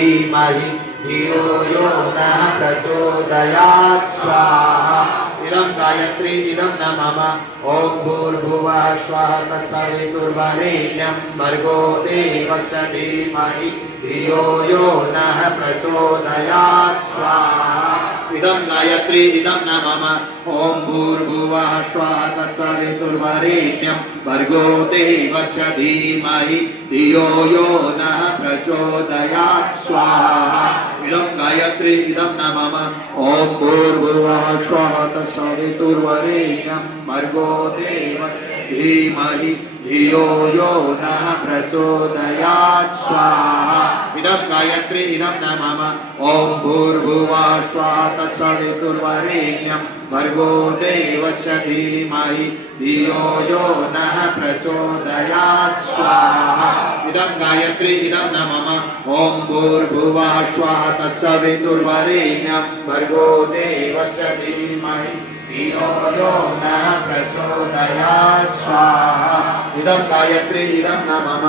धीमहि धियो यो नः प्रचोदयात् स्वाहा इदं गायत्री इदं न मम ॐ भूर्भुवः स्वः तत्सवितुर्वरेण्यं भर्गो देवस्य धीमहि धियो यो नः प्रचोदयात् स्वाहा इदं गायत्री इदं न मम ॐ भूर्भुवः स्वः तत्सवितुर्वरेण्यं भर्गो देवस्य धीमहि धियो यो नः प्रचोदयात् स्वाहा इदं गायत्री इदं न मम ॐ भूर्भुवः स्वः तत्सवितुर्वरेण्यं भर्गो देवस्य धीमहि धियो यो नः प्रचोदयात् स्वाहा इदं गायत्री इदं न मम ॐ भूर्भुवः स्वः तत्सवितुर्वरेण्यं भर्गो देवस्य धीमहि धियो यो नः प्रचोदयात् स्वाहा इदं गायत्री इदं न मम ॐ भूर्भुवः स्वः तत्सवितुर्वरेण्यं भर्गो देवस्य धीमहि धियो यो नः प्रचोदयात् स्वाहा इदं गायत्री इदं न मम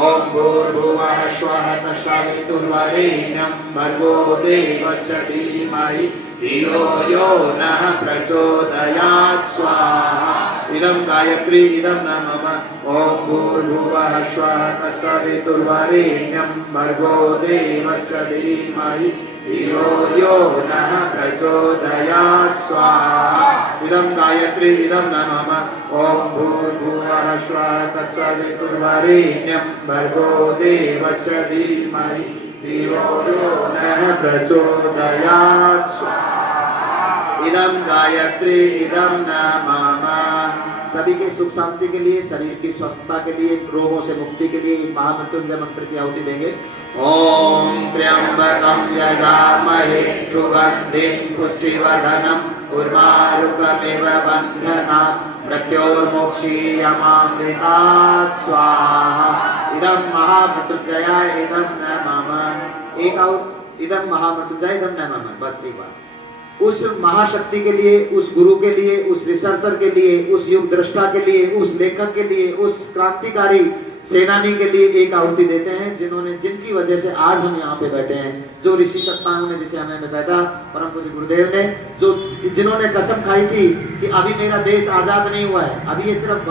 ॐ भूर्भुवः स्वः तत्सवितुर्वरेण्यं भर्गो देवस्य धीमहि धियो यो नः प्रचोदयात् स्वाहा इदं गायत्री इदं न मम ॐ भूर्भुवः स्वः तत्सवितुर्वरेण्यं भर्गो देवस्य धीमहि धियो यो नः प्रचोदयात् स्वाहा इदं गायत्री इदं न मम ॐ भूर्भुवः स्वः तत्सवितुर्वरेण्यं भर्गो देवस्य धीमहि धियो यो नः प्रचोदयात् स्वाहा इदं गायत्री इदं न मम सभी के सुख शांति के लिए, शरीर की स्वस्थता के लिए, रोगों से मुक्ति के लिए महामृत्युंजय मंत्र की आहुति देंगे। ओम त्र्यंबकं यजामहे सुगंधिं पुष्टिवर्धनम् उर्वारुकमिव बन्धनात् मृत्योर्मोक्षीयमामृतात् स्वाहा इदं महामृत्युंजयाय इदं न मम एक और इदं महामृत्युंजय इदं न मम बस एक बार उस महाशक्ति के लिए, उस गुरु के लिए, उस रिसर्चर के लिए, उस युग दृष्टा के लिए, उस लेखक के लिए, उस क्रांतिकारी सेनानी के लिए एक आहुति देते हैं जिनकी वजह से आज हम यहाँ पे बैठे हैं। जो ऋषि सत्ताओं ने जिसे हमें बैठा परम पूज्य गुरुदेव ने जिन्होंने कसम खाई थी कि अभी मेरा देश आजाद नहीं हुआ है, अभी ये सिर्फ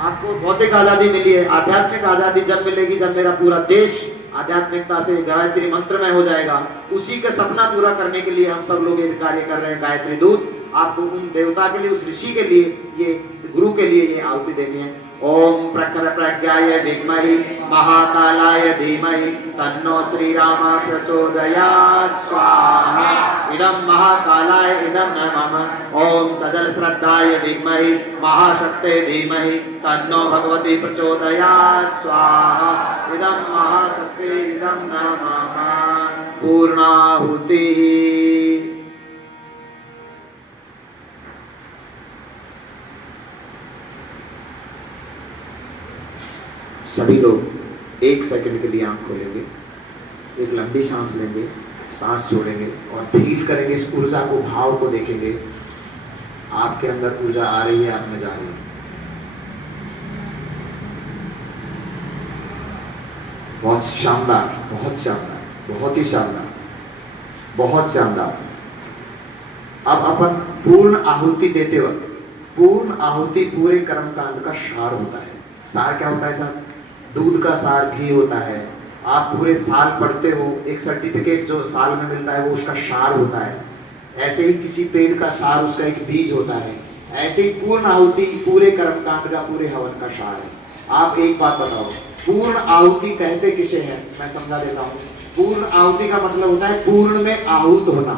आपको भौतिक आजादी मिली है, आध्यात्मिक आजादी जब मिलेगी जब मेरा पूरा देश आध्यात्मिकता से गायत्री मंत्र में हो जाएगा। उसी का सपना पूरा करने के लिए हम सब लोग ये कार्य कर रहे हैं। गायत्री दूत आपको उन देवता के लिए, उस ऋषि के लिए, ये गुरु के लिए ये आहुति देनी है। ओम प्रखर प्रज्ञाय विद्महि महाकालाय धीमहि तन्नो श्रीराम प्रचोदयात् स्वाहा इदं महाकालाय इदं न मम ओम सजल श्रद्धाय विद्महि महाशक्ते धीमहि तन्नो भगवती प्रचोदयात् स्वाहा इदं महाशक्ते इदं न मम पूर्णाहुति। सभी लोग एक सेकंड के लिए आंख खोलेंगे, एक लंबी सांस लेंगे, सांस छोड़ेंगे और फील करेंगे इस ऊर्जा को, भाव को देखेंगे। आपके अंदर ऊर्जा आ रही है, आप में जा रही है। बहुत शानदार, बहुत शानदार, बहुत ही शानदार, बहुत शानदार। अब अपन पूर्ण आहुति देते वक्त, पूर्ण आहुति पूरे कर्मकांड का सार होता है। सार क्या होता है साहब? दूध का सार घी होता है। आप पूरे साल पढ़ते हो, एक सर्टिफिकेट जो साल में मिलता है वो उसका सार होता है। ऐसे ही किसी पेड़ का सार उसका एक बीज होता है। ऐसे ही पूर्ण आहुति पूरे कर्मकांड का, पूरे हवन का सार है। आप एक बात बताओ, पूर्ण आहुति कहते किसे हैं? मैं समझा देता हूँ। पूर्ण आहुति का मतलब होता है पूर्ण में आहूत होना।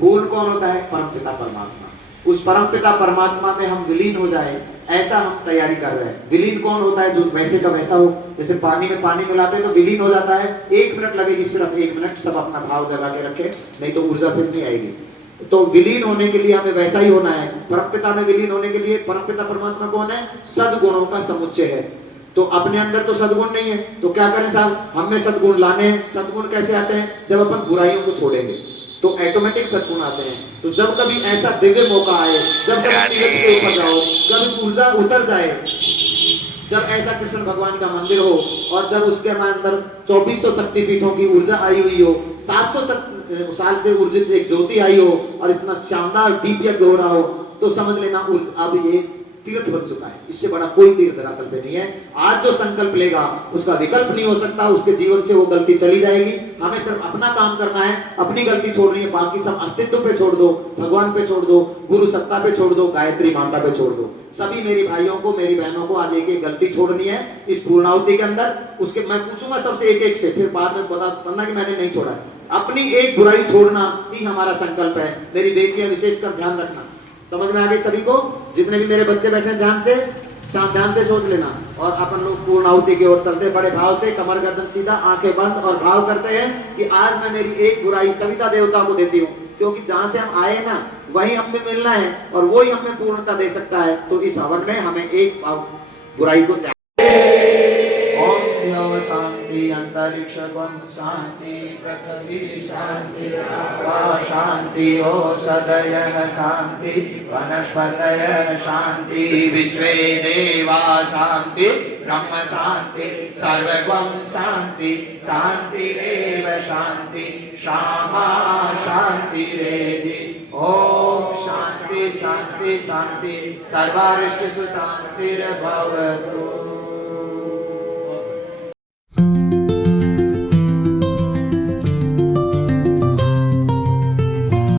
पूर्ण कौन होता है? परमपिता परमात्मा। उस परमपिता परमात्मा में हम विलीन हो जाए, ऐसा हम तैयारी कर रहे हैं। विलीन कौन होता है? जो वैसे का वैसा हो। जैसे पानी में पानी मिलाते हैं तो विलीन हो जाता है। 1 मिनट लगेगी, सिर्फ 1 मिनट। सब अपना भाव जगा के रखे, नहीं तो ऊर्जा फिर नहीं आएगी। तो विलीन होने के लिए हमें वैसा ही होना है। परमपिता में विलीन होने के लिए, परमपिता परमात्मा कौन है? सद्गुणों का समुच्चय है। तो अपने अंदर तो सद्गुण नहीं है, तो क्या करें साहब? हमें सद्गुण लाने हैं। सद्गुण कैसे आते हैं? जब अपन बुराइयों को छोड़ेंगे तो ऑटोमेटिक सद्गुण आते हैं। तो जब कभी ऐसा दिव्य मौका आए, जब कभी तीर्थ के ऊपर जाओ, कभी ऊर्जा उतर जाए, जब ऐसा कृष्ण भगवान का मंदिर हो और जब उसके अंदर 2400 शक्तिपीठों की ऊर्जा आई हुई हो, 700 साल से ऊर्जित एक ज्योति आई हो और इतना शानदार दीप यज्ञ हो रहा हो, तो समझ लेना अब ये तीर्थ बन चुका है। इससे बड़ा कोई तीर्थ धरातल पे नहीं है। आज जो संकल्प लेगा उसका विकल्प नहीं हो सकता, उसके जीवन से वो गलती चली जाएगी। हमें सिर्फ अपना काम करना है, अपनी गलती छोड़नी है, बाकी सब अस्तित्व पे छोड़ दो, भगवान पे छोड़ दो, गुरु सत्ता पे छोड़ दो, गायत्री माता पे छोड़ दो। सभी मेरी भाइयों को, मेरी बहनों को आज एक एक गलती छोड़नी है इस पूर्णाहुति के अंदर। उसके मैं पूछूंगा सबसे एक एक से, फिर बाद में बता पाना कि मैंने नहीं छोड़ा। अपनी एक बुराई छोड़ना ही हमारा संकल्प है। मेरी बेटियां विशेषकर ध्यान रखना, समझ में आ गई सभी को? जितने भी मेरे बच्चे बैठे ध्यान से सोच लेना। और अपन लोग पूर्ण आहुति की ओर चलते, बड़े भाव से, कमर गर्दन सीधा, आंखें बंद, और भाव करते हैं कि आज मैं मेरी एक बुराई सविता देवता को देती हूँ, क्योंकि जहां से हम आए ना वही हमें मिलना है और वही हमें पूर्णता दे सकता है। तो इस हवन में हमें एक बुराई को त्याग। ओम शांति, अंतरिक्ष शांति, पृथ्वी शांति, शांति, औषधयः शांति, वनस्पतयः शांति, विश्वे देवा शांति, ब्रह्म शांति, सर्वगं शांति, शांतिरेव शांति, क्षमा शांतिरेधि। ओम शांति शांति शांति, सर्वारिष्टसु शांतिर्भवतु।